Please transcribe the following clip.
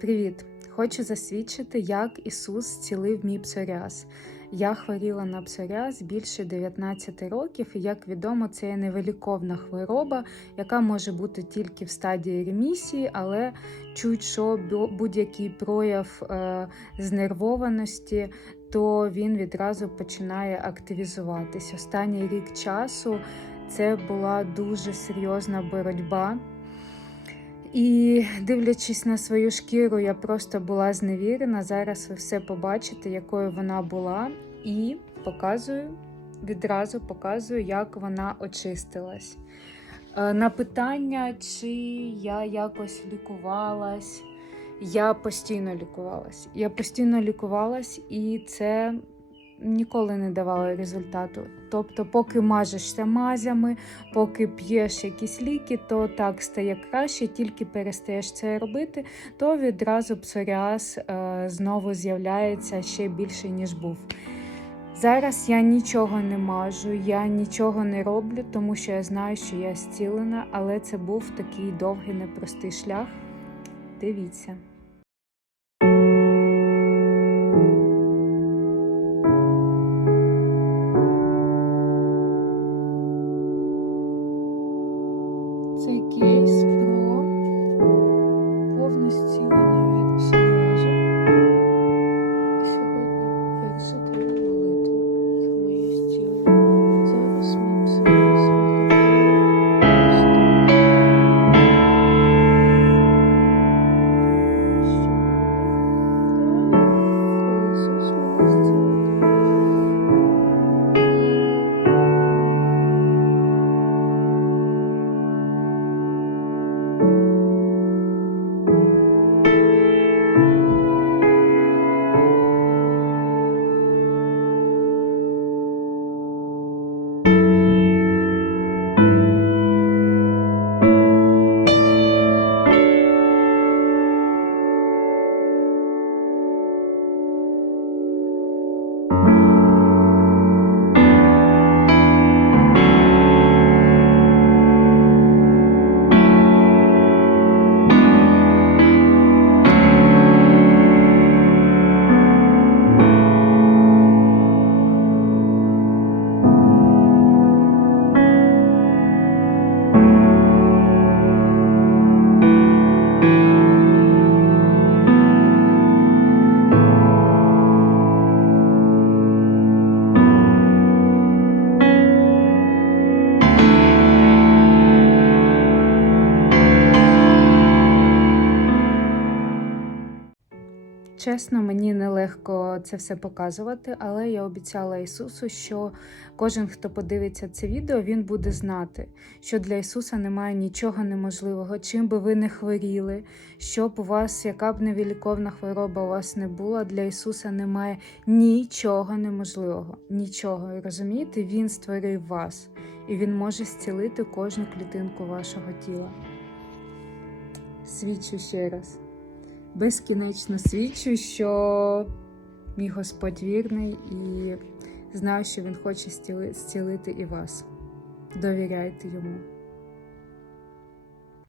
Привіт! Хочу засвідчити, як Ісус зцілив мій псоріаз. Я хворіла на псоріаз більше 19 років, і як відомо, це є невиліковна хвороба, яка може бути тільки в стадії ремісії, але чуть що будь-який прояв е, знервованості, то він відразу починає активізуватись. Останній рік часу це була дуже серйозна боротьба. І дивлячись на свою шкіру, я просто була зневірена. Зараз ви все побачите, якою вона була, і показую відразу показую, як вона очистилась. Е, На питання, чи я якось лікувалась, я постійно лікувалась. Я постійно лікувалась, і це ніколи не давало результату. Тобто, поки мажешся мазями, поки п'єш якісь ліки, то так стає краще, тільки перестаєш це робити, то відразу псоріаз е, знову з'являється ще більше, ніж був. Зараз я нічого не мажу, я нічого не роблю, тому що я знаю, що я зцілена, але це був такий довгий непростий шлях. Дивіться. Зцілення Чесно, мені нелегко це все показувати, але я обіцяла Ісусу, що кожен, хто подивиться це відео, він буде знати, що для Ісуса немає нічого неможливого, чим би ви не хворіли, щоб у вас, яка б невіліковна хвороба у вас не була, для Ісуса немає нічого неможливого. Нічого. Розумієте, Він створив вас, і Він може зцілити кожну клітинку вашого тіла. Свідчу ще раз безкінечно свідчу, що мій Господь вірний і знаю, що Він хоче зціли- зцілити і вас. Довіряйте йому.